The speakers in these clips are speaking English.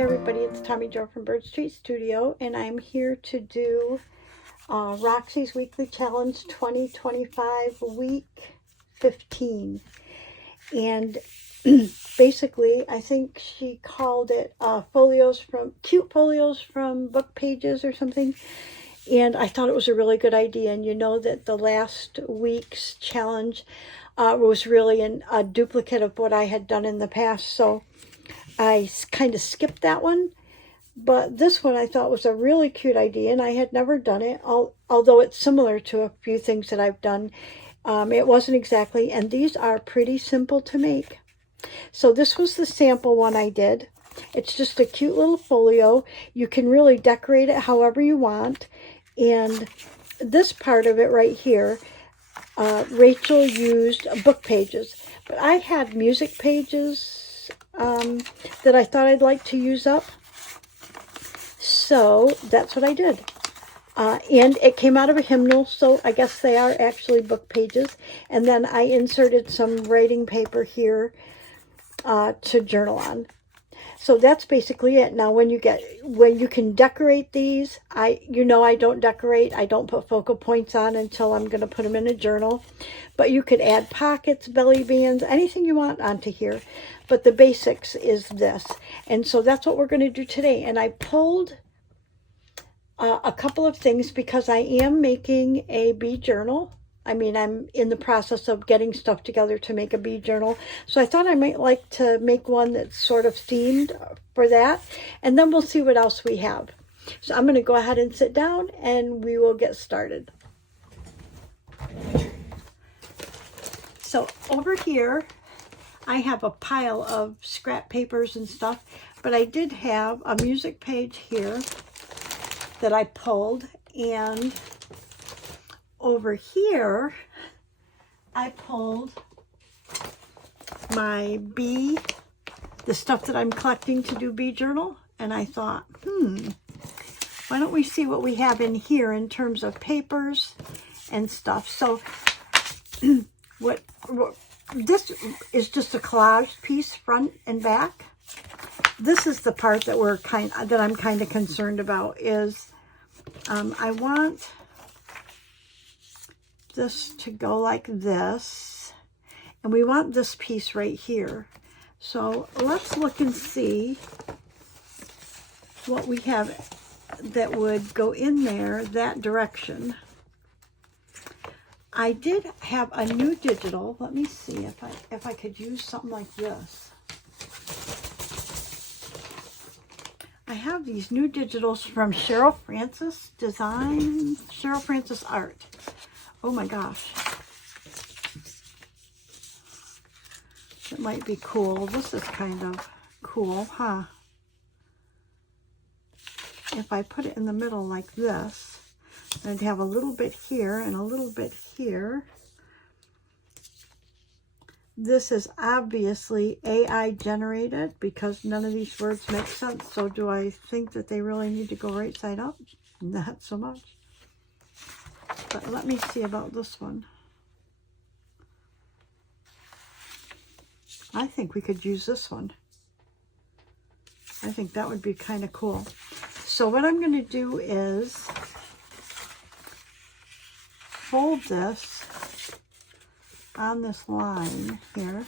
everybody, it's Tommy Jo from Bird Street Studio, and I'm here to do Roxy's Weekly Challenge 2025 Week 15. And basically, I think she called it cute folios from book pages or something. And I thought it was a really good idea. And you know that the last week's challenge was really a duplicate of what I had done in the past. So I kind of skipped that one, but this one I thought was a really cute idea, and I had never done it, although it's similar to a few things that I've done. It wasn't exactly, and these are pretty simple to make. So this was the sample one I did. It's just a cute little folio. You can really decorate it however you want, and this part of it right here, Rachel used book pages, but I had music pages that I thought I'd like to use up. So that's what I did. And it came out of a hymnal, so I guess they are actually book pages. And then I inserted some writing paper here to journal on. So that's basically it. Now when you can decorate these, I don't decorate. I don't put focal points on until I'm going to put them in a journal. But you could add pockets, belly bands, anything you want onto here. But the basics is this. And so that's what we're going to do today. And I pulled a couple of things because I am making a bee journal. I mean, I'm in the process of getting stuff together to make a bee journal. So I thought I might like to make one that's sort of themed for that. And then we'll see what else we have. So I'm going to go ahead and sit down and we will get started. So over here, I have a pile of scrap papers and stuff, but I did have a music page here that I pulled, and over here I pulled my the stuff that I'm collecting to do bee journal, and I thought, why don't we see what we have in here in terms of papers and stuff. So this is just a collage piece, front and back. This is the part that I'm kind of concerned about. Is I want this to go like this, and we want this piece right here. So let's look and see what we have that would go in there that direction. I did have a new digital. Let me see if I could use something like this. I have these new digitals from Cheryl Francis Design, Cheryl Francis Art. Oh my gosh. It might be cool. This is kind of cool, huh? If I put it in the middle like this, I'd have a little bit here and a little bit here. This is obviously AI generated because none of these words make sense. So do I think that they really need to go right side up? Not so much. But let me see about this one. I think we could use this one. I think that would be kind of cool. So what I'm going to do is fold this on this line here.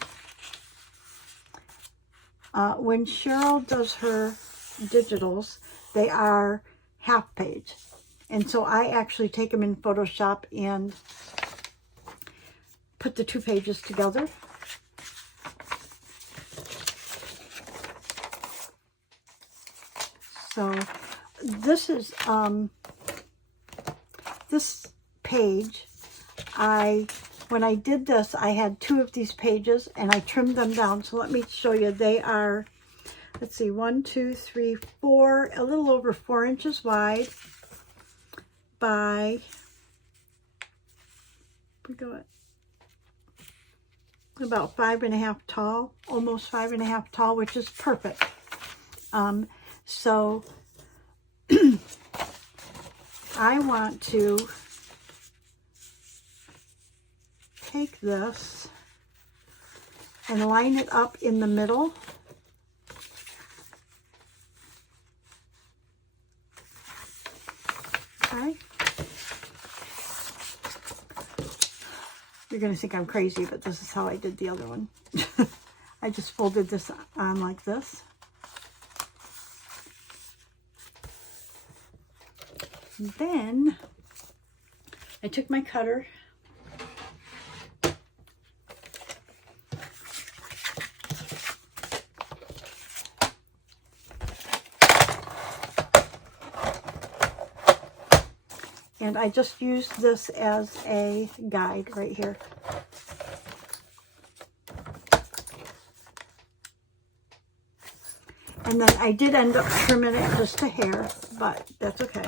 When Cheryl does her digitals, they are half page. And so I actually take them in Photoshop and put the two pages together. So this is, this page, when I did this, I had two of these pages and I trimmed them down. So let me show you. They are, let's see, 1, 2, 3, 4, a little over 4 inches wide by, we got about 5.5 tall, almost 5.5 tall, which is perfect. So I want to take this and line it up in the middle You're going to think I'm crazy, but this is how I did the other one. I just folded this on like this. And then I took my cutter and I just used this as a guide right here. And then I did end up trimming it just a hair, but that's okay.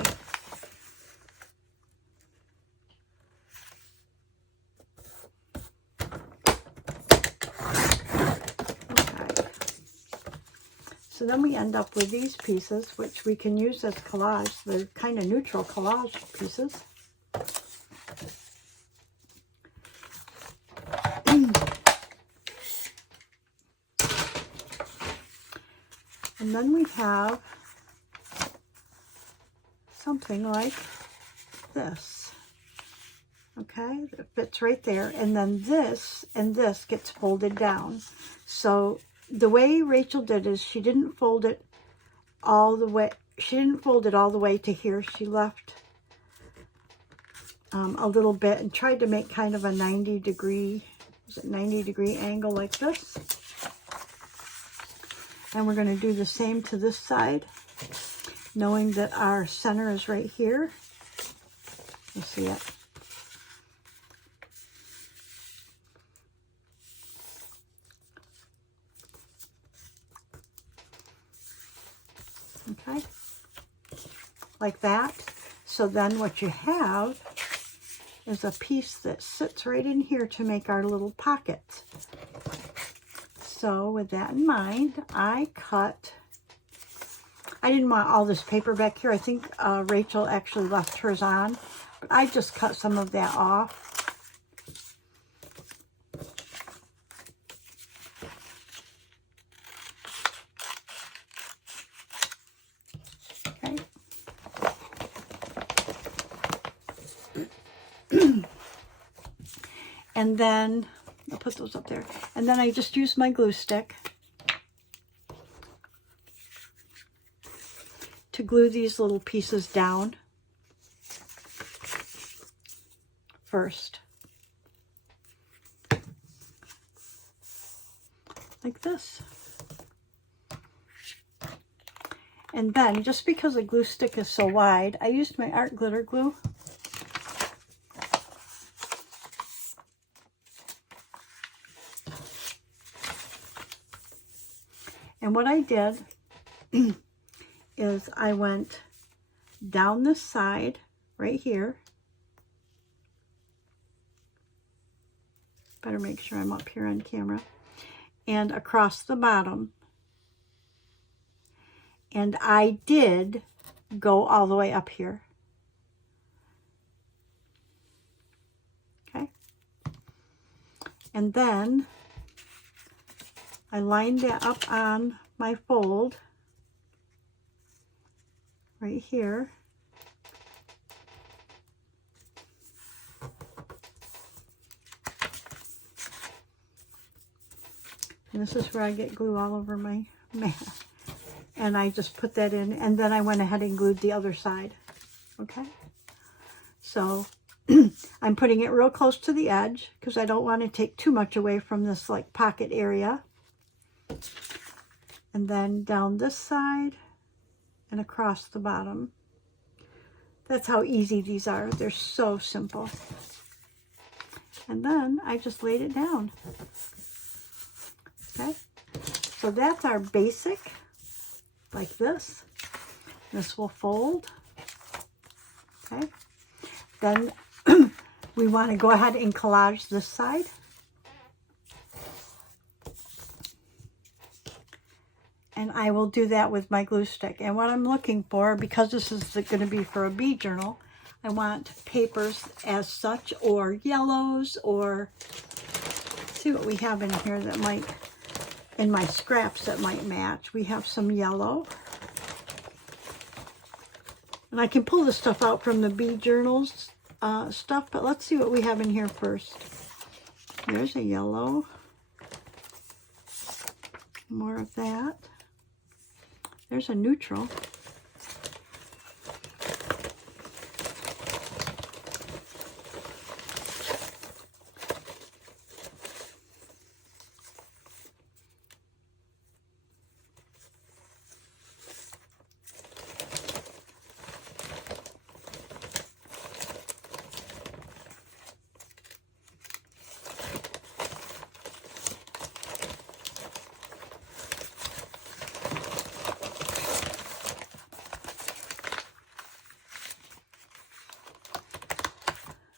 Okay. So then we end up with these pieces, which we can use as collage. They're kind of neutral collage pieces. And then we have something like this, okay? It fits right there. And then this and this gets folded down. So the way Rachel did is she didn't fold it all the way. She didn't fold it all the way to here. She left a little bit and tried to make kind of a 90-degree, was it 90-degree angle like this. And we're going to do the same to this side, knowing that our center is right here. You see it. Okay, like that. So then what you have is a piece that sits right in here to make our little pockets. So with that in mind, I didn't want all this paper back here. I think Rachel actually left hers on, but I just cut some of that off. Okay. And then I'll put those up there. And then I just use my glue stick to glue these little pieces down first. Like this. And then, just because the glue stick is so wide, I used my art glitter glue. And what I did is I went down this side right here. Better make sure I'm up here on camera. And across the bottom. And I did go all the way up here. Okay. And then I lined that up on my fold right here. And this is where I get glue all over my mat. And I just put that in, and then I went ahead and glued the other side. Okay? So I'm putting it real close to the edge because I don't want to take too much away from this like pocket area. And then down this side and across the bottom. That's how easy these are. They're so simple. And then I just laid it down. Okay? So that's our basic. Like this. This will fold. Okay. Then we want to go ahead and collage this side. And I will do that with my glue stick. And what I'm looking for, because this is going to be for a bee journal, I want papers as such, or yellows, or let's see what we have in here that might, in my scraps that might match. We have some yellow. And I can pull the stuff out from the bee journals stuff, but let's see what we have in here first. There's a yellow. More of that. There's a neutral.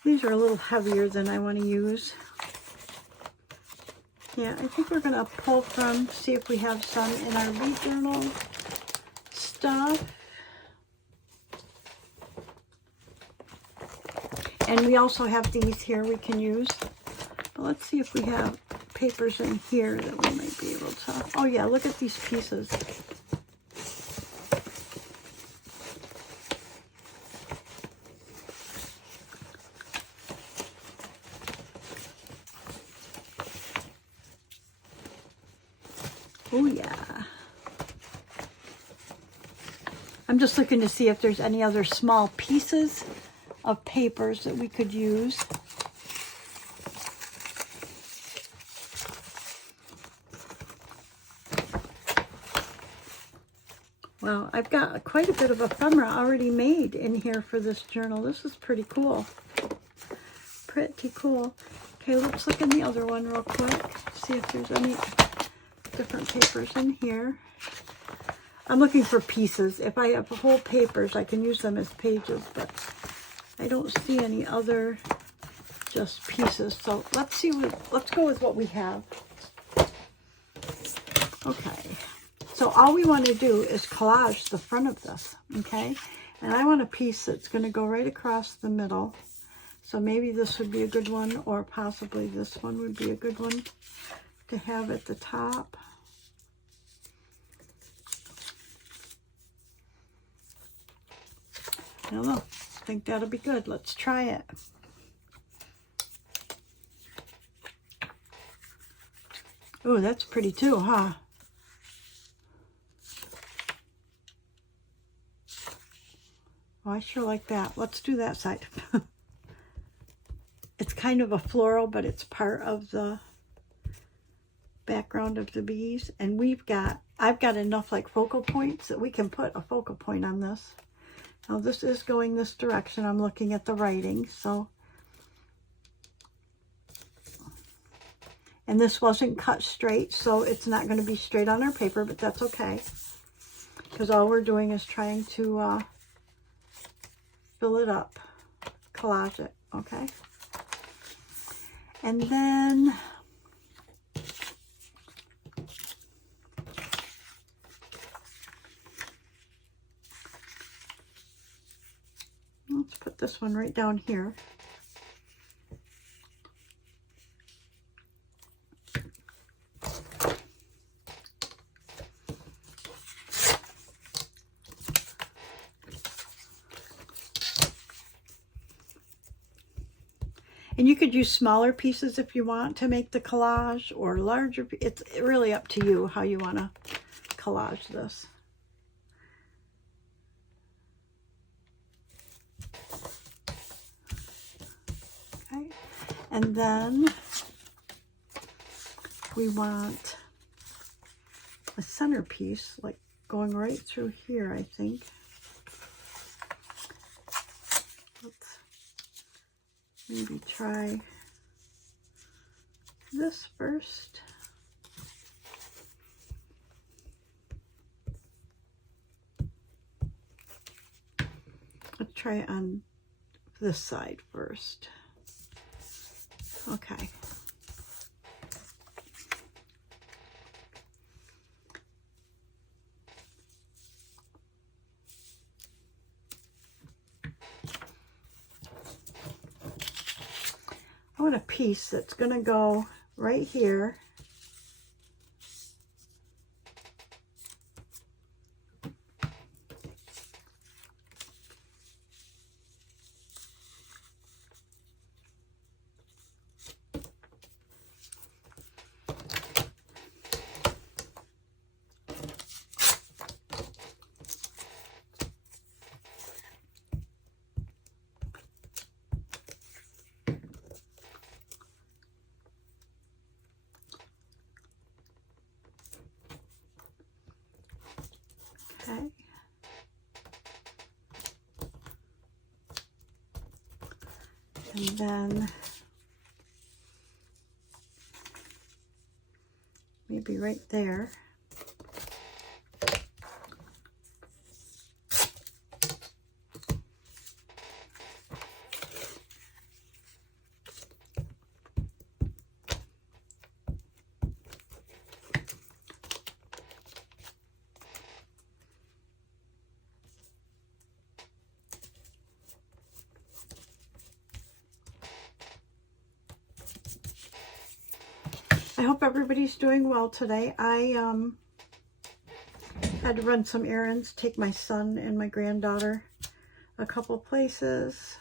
These are a little heavier than I want to use. Yeah, I think we're going to pull from, see if we have some in our lead journal stuff. And we also have these here we can use. But let's see if we have papers in here that we might be able to. Oh yeah, look at these pieces. Oh yeah. I'm just looking to see if there's any other small pieces of papers that we could use. Wow, I've got quite a bit of ephemera already made in here for this journal. This is pretty cool. Pretty cool. Okay, let's look in the other one real quick. See if there's any different papers in here. I'm looking for pieces. If I have whole papers, I can use them as pages, but I don't see any other just pieces. So let's go with what we have. Okay. So all we want to do is collage the front of this, okay? And I want a piece that's going to go right across the middle. So maybe this would be a good one, or possibly this one would be a good one to have at the top. I don't know. I think that'll be good. Let's try it. Oh, that's pretty too, huh? Oh, I sure like that. Let's do that side. It's kind of a floral, but it's part of the background of the bees. And I've got enough like focal points that we can put a focal point on this. Now this is going this direction. I'm looking at the writing, so. And this wasn't cut straight, so it's not going to be straight on our paper, but that's okay. Because all we're doing is trying to fill it up, collage it, okay? And then let's put this one right down here. And you could use smaller pieces if you want to make the collage, or larger. It's really up to you how you want to collage this. Okay, and then we want a centerpiece, like going right through here, I think. Maybe try this first. Let's try it on this side first. Okay. I want a piece that's going to go right here. And then maybe right there. I hope everybody's doing well today. I had to run some errands, take my son and my granddaughter a couple places,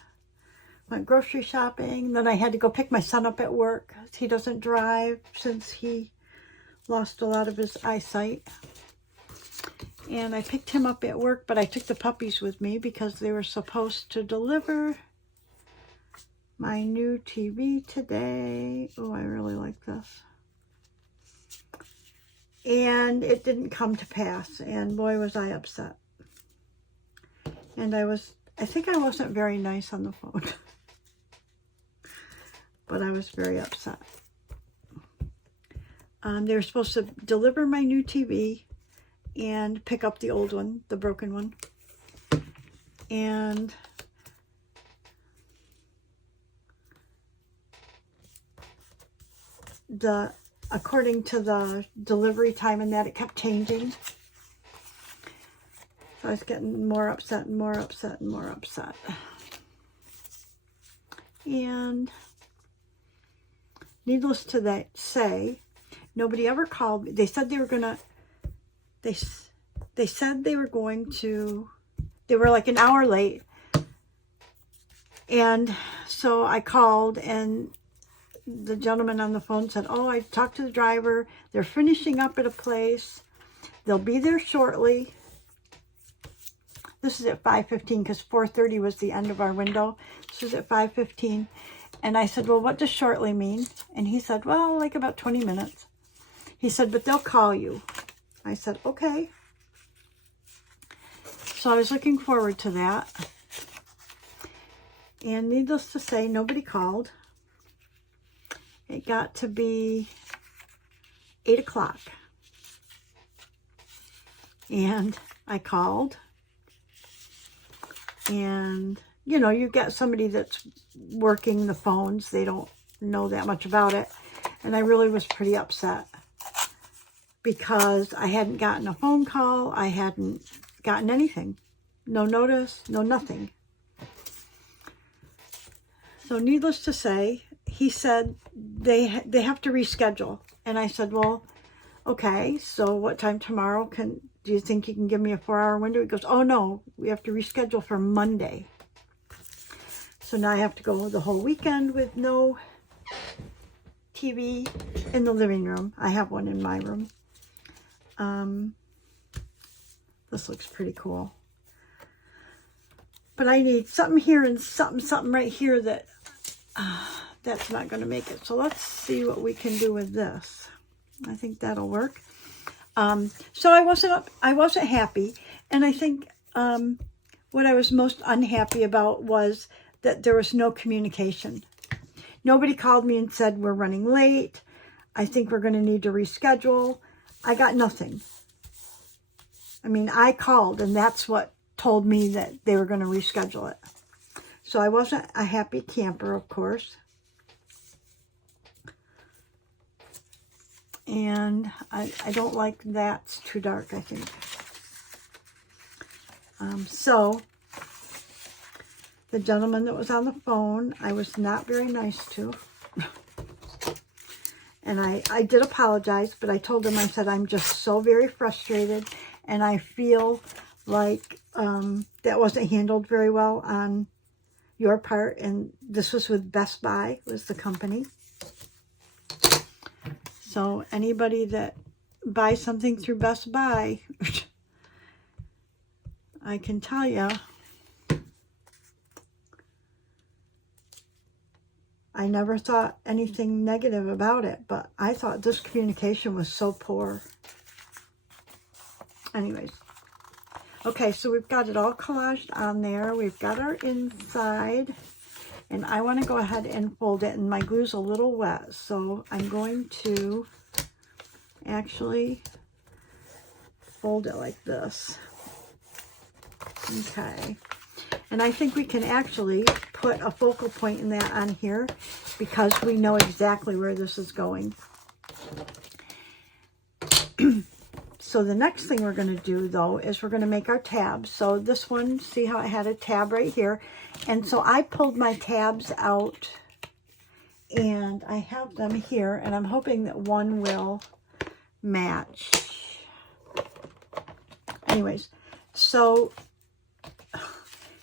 went grocery shopping. Then I had to go pick my son up at work. He doesn't drive since he lost a lot of his eyesight. And I picked him up at work, but I took the puppies with me because they were supposed to deliver my new TV today. Oh, I really like this. And it didn't come to pass, and boy was I upset. And I think I wasn't very nice on the phone, but I was very upset. They were supposed to deliver my new TV and pick up the old one, the broken one. And according to the delivery time and that, it kept changing. So I was getting more upset and more upset and more upset. And needless to say, nobody ever called me. They said they were gonna, they said they were going to, they were like an hour late. And so I called, and the gentleman on the phone said, oh, I talked to the driver. They're finishing up at a place. They'll be there shortly. This is at 5:15 because 4:30 was the end of our window. This is at 5:15. And I said, well, what does shortly mean? And he said, well, like about 20 minutes. He said, but they'll call you. I said, okay. So I was looking forward to that. And needless to say, nobody called. It got to be 8 o'clock. And I called. And, you know, you get somebody that's working the phones. They don't know that much about it. And I really was pretty upset because I hadn't gotten a phone call. I hadn't gotten anything. No notice, no nothing. So needless to say, he said they have to reschedule. And I said, well, okay, so what time tomorrow do you think you can give me a 4-hour window? He goes, oh no, we have to reschedule for Monday. So now I have to go the whole weekend with no TV in the living room. I have one in my room. This looks pretty cool. But I need something here and something right here that that's not going to make it. So let's see what we can do with this. I think that'll work. So I wasn't happy, and I think what I was most unhappy about was that there was no communication. Nobody called me and said, we're running late. I think we're going to need to reschedule. I got nothing. I mean, I called, and that's what told me that they were going to reschedule it. So I wasn't a happy camper, of course. And I don't like that's too dark, I think. So the gentleman that was on the phone, I was not very nice to. And I did apologize, but I told him, I said, I'm just so very frustrated, and I feel like that wasn't handled very well on your part. And this was with Best Buy, was the company. So anybody that buys something through Best Buy, I can tell you, I never thought anything negative about it, but I thought this communication was so poor. Anyways. Okay, so we've got it all collaged on there. We've got our inside. And I want to go ahead and fold it, and my glue's a little wet, so I'm going to actually fold it like this. Okay. And I think we can actually put a focal point in that on here because we know exactly where this is going. So the next thing we're going to do, though, is we're going to make our tabs. So this one, see how it had a tab right here? And so I pulled my tabs out, and I have them here, and I'm hoping that one will match. Anyways, so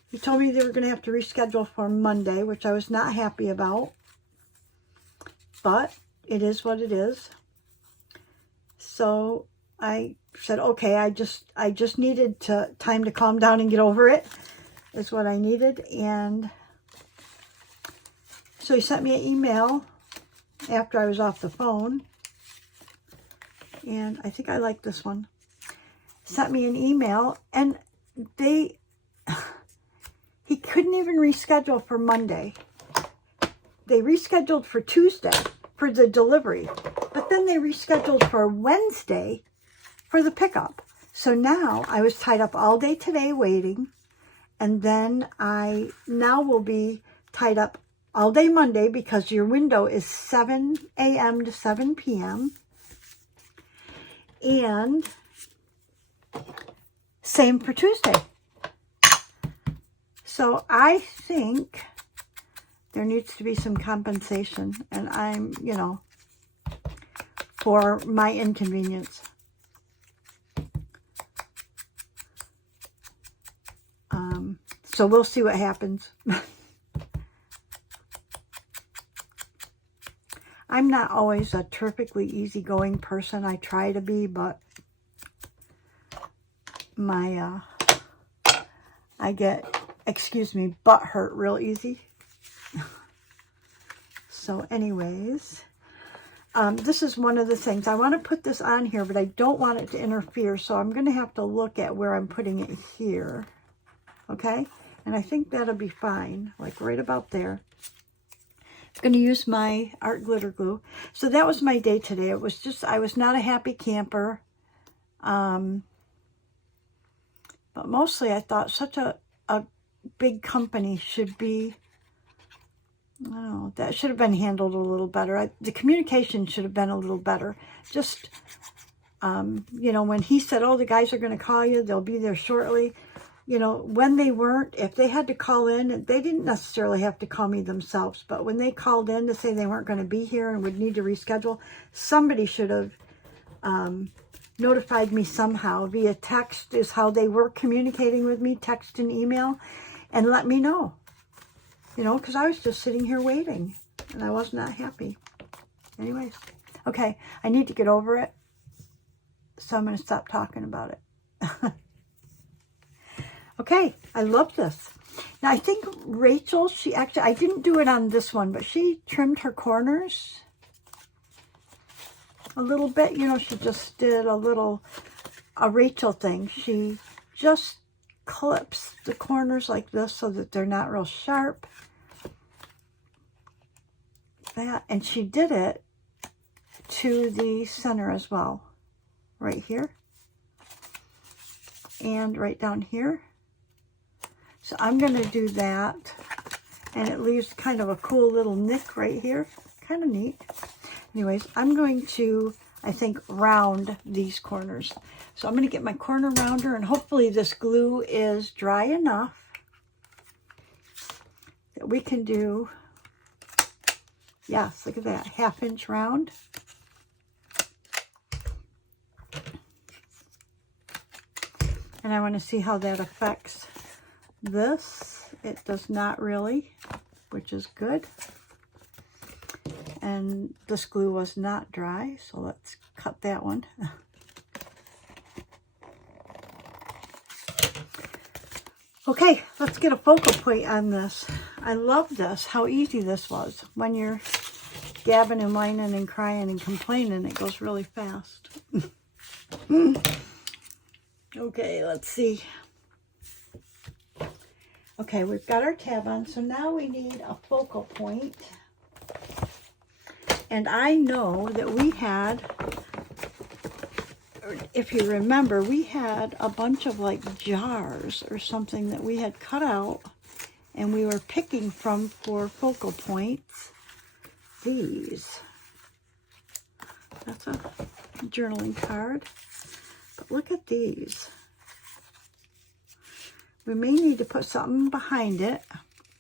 he told me they were going to have to reschedule for Monday, which I was not happy about, but it is what it is. So I said, okay, I just needed time to calm down and get over it, is what I needed. And so he sent me an email after I was off the phone, and I think I like this one. Sent me an email, and he couldn't even reschedule for Monday. They rescheduled for Tuesday for the delivery, but then they rescheduled for Wednesday for the pickup. So now I was tied up all day today waiting, and then I now will be tied up all day Monday because your window is 7 a.m. to 7 p.m. And same for Tuesday. So I think there needs to be some compensation, and I'm, for my inconvenience. So we'll see what happens. I'm not always a perfectly easygoing person. I try to be, but I get, butt hurt real easy. So anyways, this is one of the things. I want to put this on here, but I don't want it to interfere. So I'm going to have to look at where I'm putting it here. Okay? And I think that'll be fine. Like right about there. I'm going to use my art glitter glue. So that was my day today. It was just, I was not a happy camper. But mostly I thought such a big company should be, that should have been handled a little better. The communication should have been a little better. Just, when he said, oh, the guys are going to call you, they'll be there shortly. When they weren't, if they had to call in, they didn't necessarily have to call me themselves, but when they called in to say they weren't going to be here and would need to reschedule, somebody should have notified me somehow. Via text is how they were communicating with me, text and email, and let me know. Because I was just sitting here waiting, and I was not happy. Anyways, okay, I need to get over it, so I'm going to stop talking about it. Okay, I love this. Now, I think Rachel, I didn't do it on this one, but she trimmed her corners a little bit. She just did a Rachel thing. She just clips the corners like this so that they're not real sharp. And she did it to the center as well. Right here. And right down here. So I'm going to do that, and it leaves kind of a cool little nick right here. Kind of neat. Anyways, I'm going to, I think, round these corners. So I'm going to get my corner rounder, and hopefully this glue is dry enough that we can do, yes, look at that, 1/2 inch round. And I want to see how that affects this. It does not really, which is good. And this glue was not dry, so let's cut that one. Okay, let's get a focal point on this. I love this, how easy this was. When you're gabbing and whining and crying and complaining, it goes really fast. Okay, let's see. Okay, we've got our tab on, so now we need a focal point. And I know that we had, if you remember, we had a bunch of like jars or something that we had cut out and we were picking from for focal points. These. That's a journaling card. But look at these. We may need to put something behind it.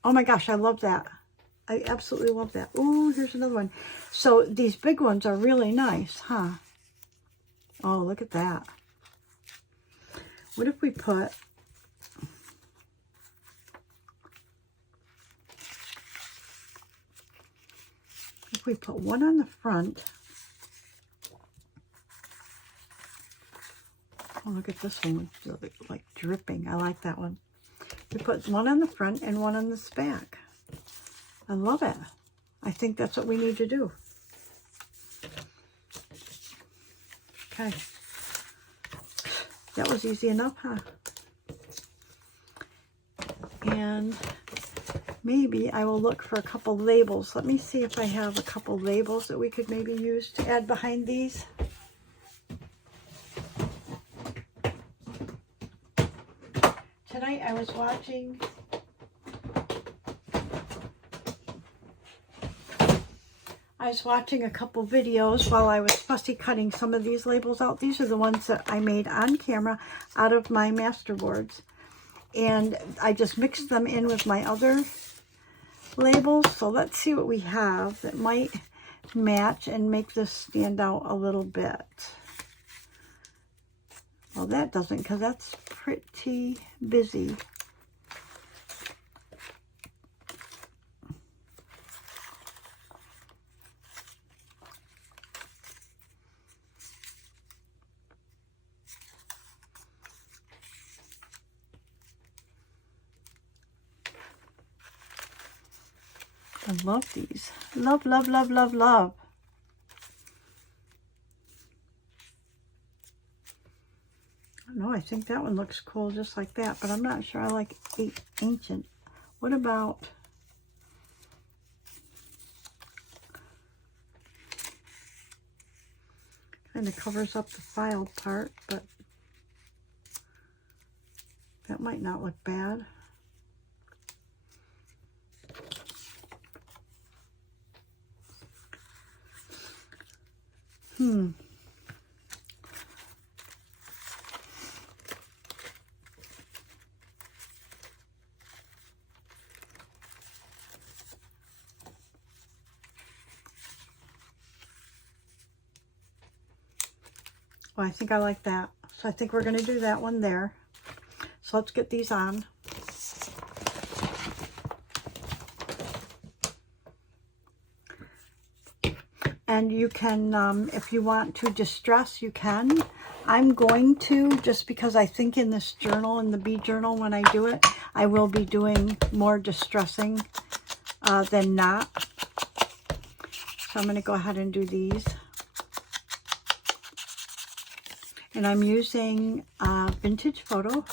Oh my gosh, I love that. I absolutely love that. Ooh, here's another one. So these big ones are really nice, huh? Oh, look at that. What if we put... If we put one on the front... Oh, look at this one, like dripping. I like that one. We put one on the front and one on this back. I love it. I think that's what we need to do. Okay. That was easy enough, huh? And maybe I will look for a couple labels. Let me see if I have a couple labels that we could maybe use to add behind these. Tonight I was watching a couple videos while I was fussy cutting some of these labels out. These are the ones that I made on camera out of my masterboards. And I just mixed them in with my other labels. So let's see what we have that might match and make this stand out a little bit. Well, that doesn't, because that's pretty busy. I love these. Love, love, love, love, love. No, I think that one looks cool just like that, but I'm not sure I like ancient. What about... Kind of covers up the file part, but that might not look bad. Well, I think I like that. So I think we're going to do that one there. So let's get these on. And you can, if you want to distress, you can. I'm going to, just because I think in this journal, in the bee journal, when I do it, I will be doing more distressing than not. So I'm going to go ahead and do these. And I'm using Vintage Photo.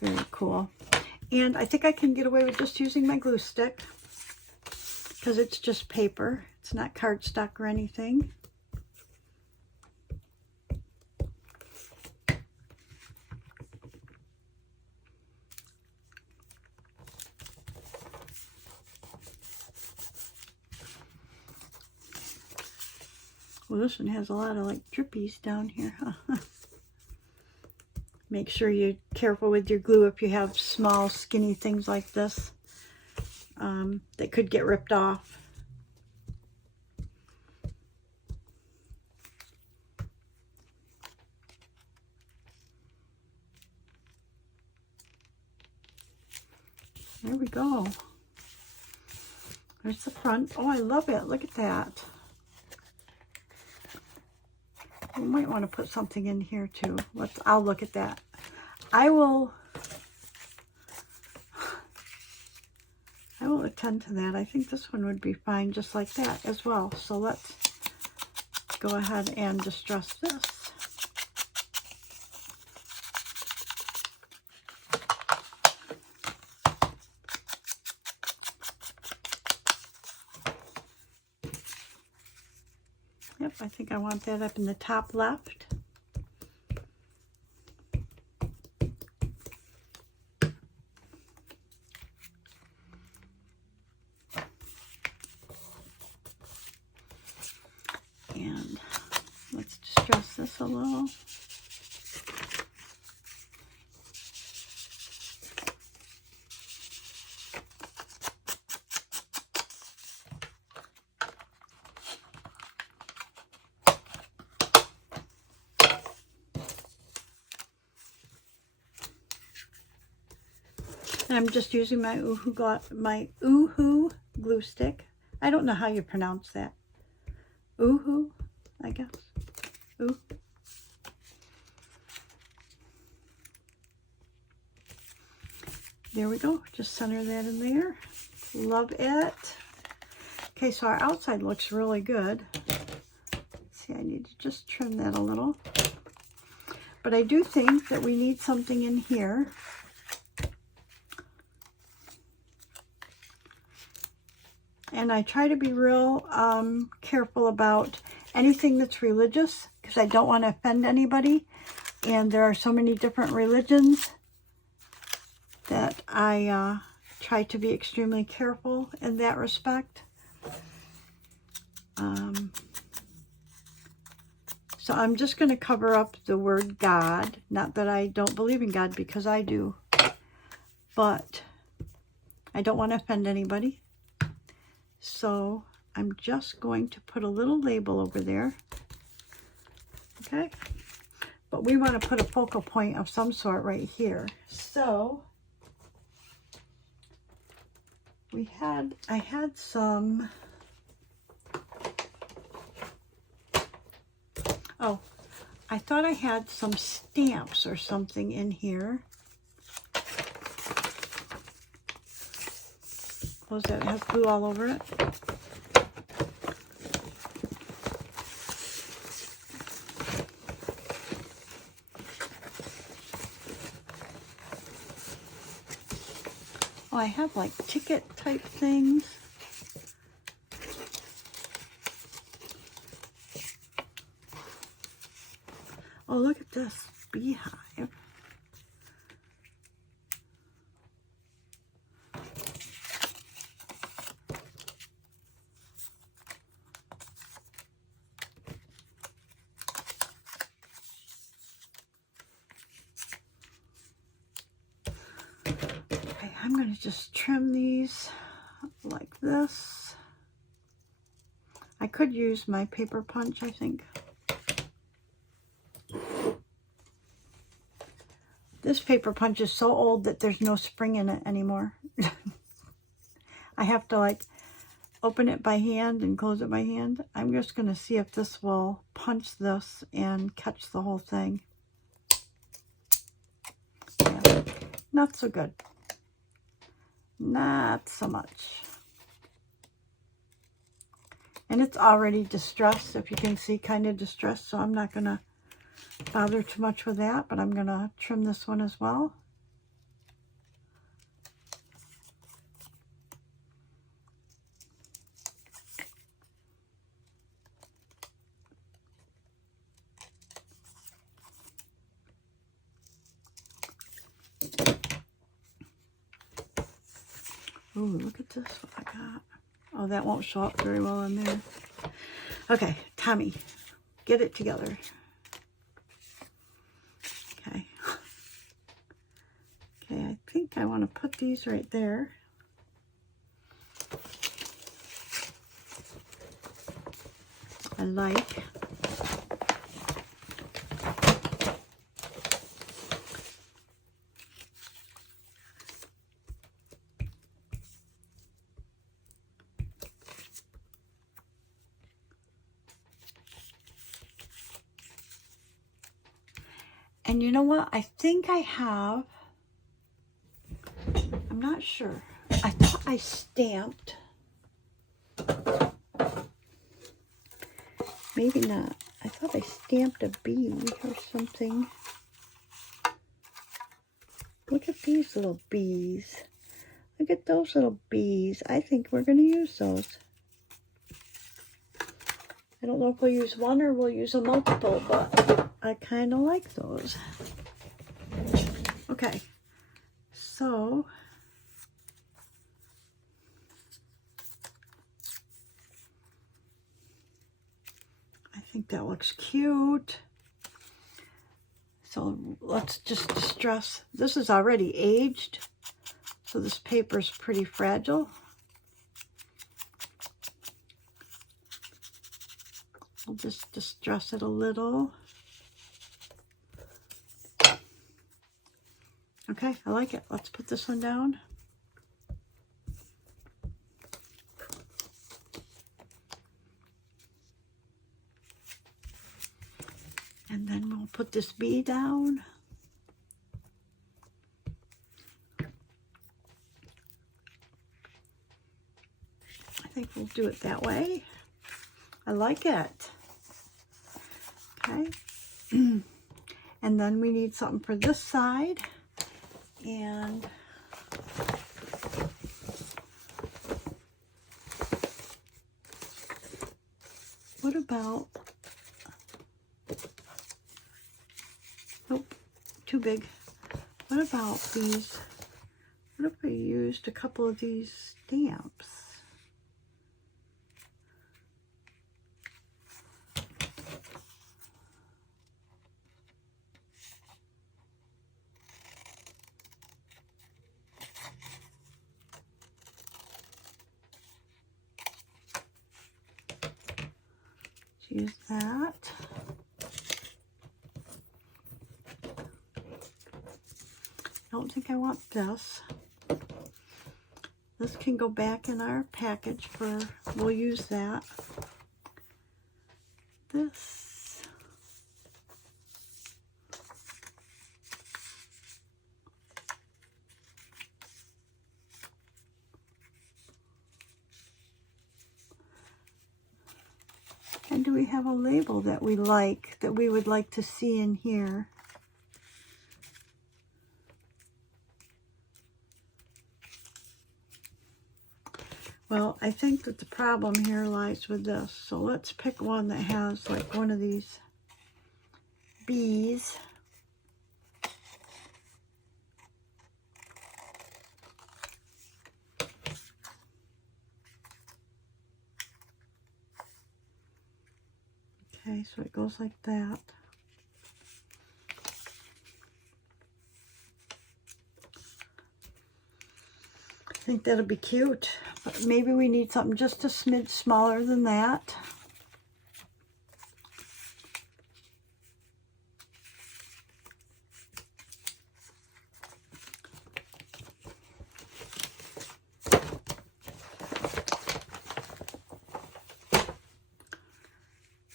Very cool. And I think I can get away with just using my glue stick because it's just paper. It's not cardstock or anything. Well, this one has a lot of like drippies down here, huh? Make sure you're careful with your glue if you have small, skinny things like this that could get ripped off. There we go. There's the front. Oh, I love it. Look at that. we might want to put something in here too. I'll look at that. I will attend to that. I think this one would be fine just like that as well. So let's go ahead and distress this. Yep, I think I want that up in the top left. And let's distress this a little. And I'm just using my Oohoo glue stick. I don't know how you pronounce that. Oohoo, I guess. Ooh. There we go. Just center that in there. Love it. Okay, so our outside looks really good. See, I need to just trim that a little. But I do think that we need something in here. And I try to be real careful about anything that's religious because I don't want to offend anybody. And there are so many different religions that I try to be extremely careful in that respect. So I'm just going to cover up the word God. Not that I don't believe in God, because I do. But I don't want to offend anybody. So I'm just going to put a little label over there. Okay. But we want to put a focal point of some sort right here. So I had some, oh, I thought I had some stamps or something in here. What was that? It has glue all over it. Oh, I have like ticket type things. Oh, look at this beehive. Okay, I'm going to just trim these like this. I could use my paper punch, I think. This paper punch is so old that there's no spring in it anymore. I have to like open it by hand and close it by hand. I'm just going to see if this will punch this and catch the whole thing. Yeah, not so good. Not so much. And it's already distressed, if you can see, kind of distressed, so I'm not going to bother too much with that, but I'm going to trim this one as well. Ooh, look at this, what I got. Oh, that won't show up very well in there. Okay, Tommy, get it together. Okay. Okay, I think I want to put these right there. I like. And you know what? I think I have, I'm not sure. I thought I stamped. Maybe not. I thought I stamped a bee or something. Look at these little bees. Look at those little bees. I think we're going to use those. I don't know if we'll use one or we'll use a multiple, but I kind of like those. Okay, so I think that looks cute. So let's just distress. This is already aged, so this paper is pretty fragile. I'll just distress it a little. Okay, I like it. Let's put this one down. And then we'll put this bee down. I think we'll do it that way. I like it. Okay. And then we need something for this side. And what about, nope, too big. What about these? What if we used a couple of these stamps? Use that. I don't think I want this. This can go back in our package for, we'll use that. This. And do we have a label that we like, that we would like to see in here? Well, I think that the problem here lies with this. So let's pick one that has like one of these bees. Okay, so it goes like that. I think that'll be cute, but maybe we need something just a smidge smaller than that.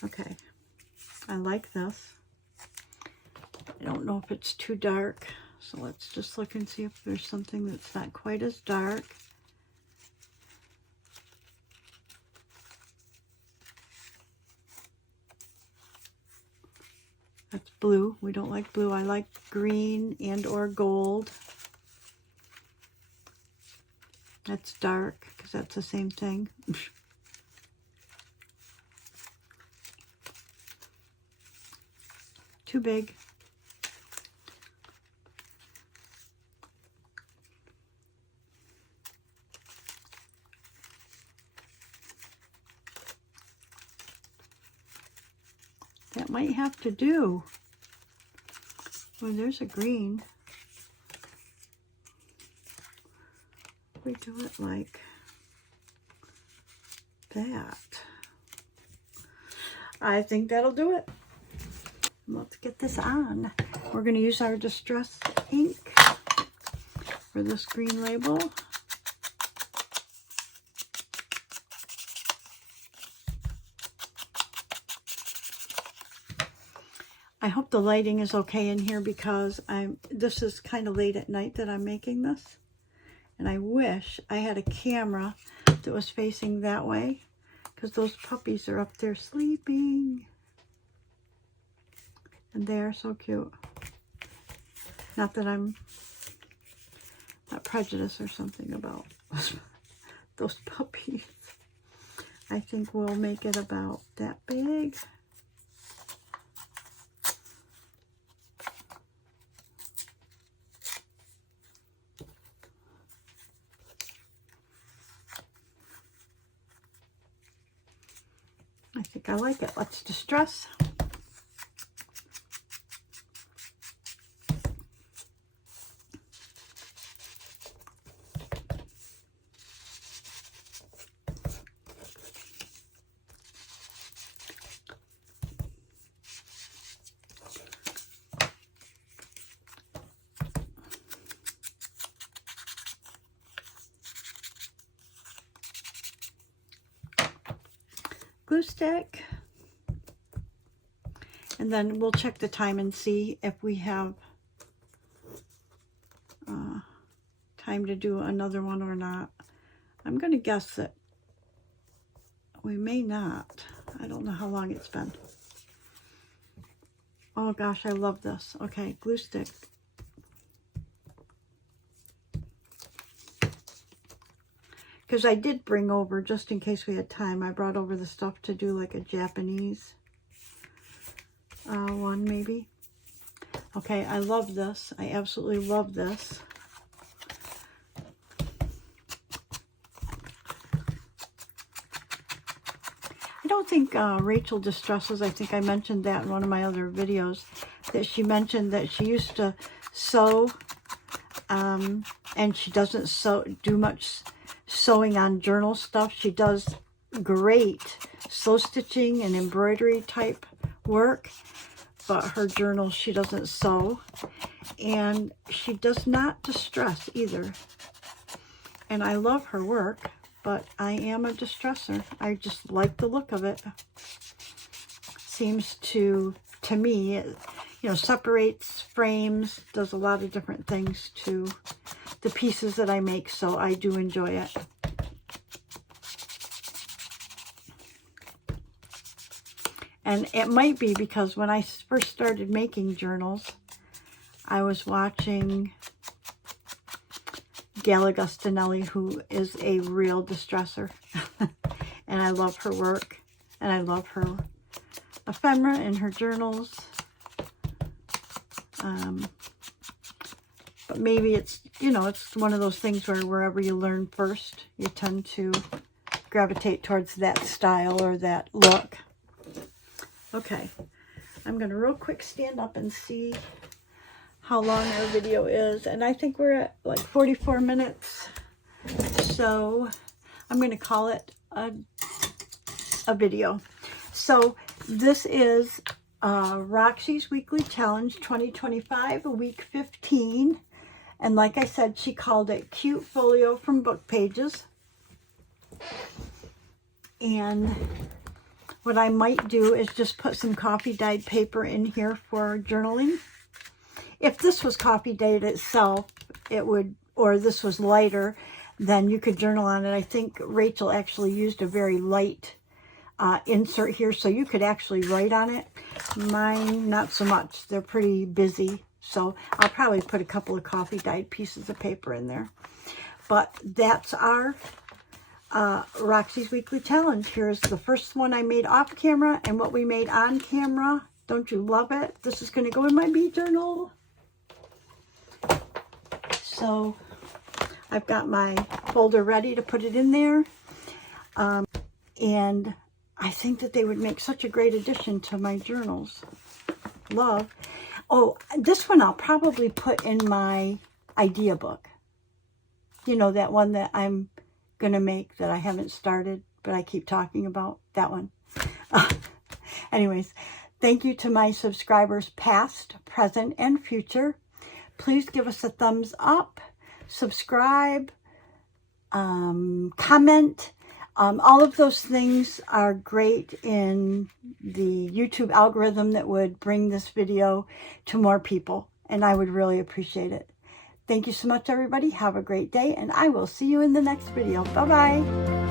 Okay, I like this. I don't know if it's too dark, so let's just look and see if there's something that's not quite as dark. That's blue. We don't like blue. I like green and or gold. That's dark because that's the same thing. Too big. That might have to do. Well, there's a green. We do it like that. I think that'll do it. Let's get this on. We're going to use our Distress ink for this green label. I hope the lighting is okay in here because this is kind of late at night that I'm making this. And I wish I had a camera that was facing that way because those puppies are up there sleeping. And they are so cute. Not that I'm not prejudiced or something about those puppies. I think we'll make it about that big. I think I like it. Let's distress. Glue stick, and then we'll check the time and see if we have time to do another one or not. I'm going to guess that we may not. I don't know how long it's been. Oh gosh, I love this. Okay, glue stick. Because I did bring over, just in case we had time, I brought over the stuff to do like a Japanese one maybe. Okay, I love this. I absolutely love this. I don't think Rachel distresses. I think I mentioned that in one of my other videos, that she mentioned that she used to sew and she doesn't do much sewing on journal stuff. She does great sew stitching and embroidery type work, but her journals she doesn't sew, and she does not distress either. And I love her work, but I am a distresser. I just like the look of it. Seems to me, it, you know, separates frames, does a lot of different things to the pieces that I make, so I do enjoy it. And it might be because when I first started making journals, I was watching Gail Augustinelli, who is a real distresser. And I love her work, and I love her ephemera and her journals. But maybe it's, you know, it's one of those things where wherever you learn first, you tend to gravitate towards that style or that look. Okay, I'm going to real quick stand up and see how long our video is. And I think we're at like 44 minutes. So I'm going to call it a video. So this is Roxy's Weekly Challenge 2025, week 15. And like I said, she called it Cute Folio from Book Pages. And what I might do is just put some coffee dyed paper in here for journaling. If this was coffee dyed itself, it would, or this was lighter, then you could journal on it. I think Rachel actually used a very light insert here, so you could actually write on it. Mine, not so much. They're pretty busy, so I'll probably put a couple of coffee dyed pieces of paper in there. But that's our Roxy's Weekly Challenge. Here's the first one I made off camera and what we made on camera. Don't you love it? This is going to go in my bee journal. So I've got my folder ready to put it in there. And I think that they would make such a great addition to my journals. Love. Oh, this one I'll probably put in my idea book. You know, that one that I'm going to make that I haven't started, but I keep talking about. That one. Anyways, thank you to my subscribers past, present, and future. Please give us a thumbs up, subscribe, comment. All of those things are great in the YouTube algorithm that would bring this video to more people, and I would really appreciate it. Thank you so much, everybody. Have a great day, and I will see you in the next video. Bye-bye.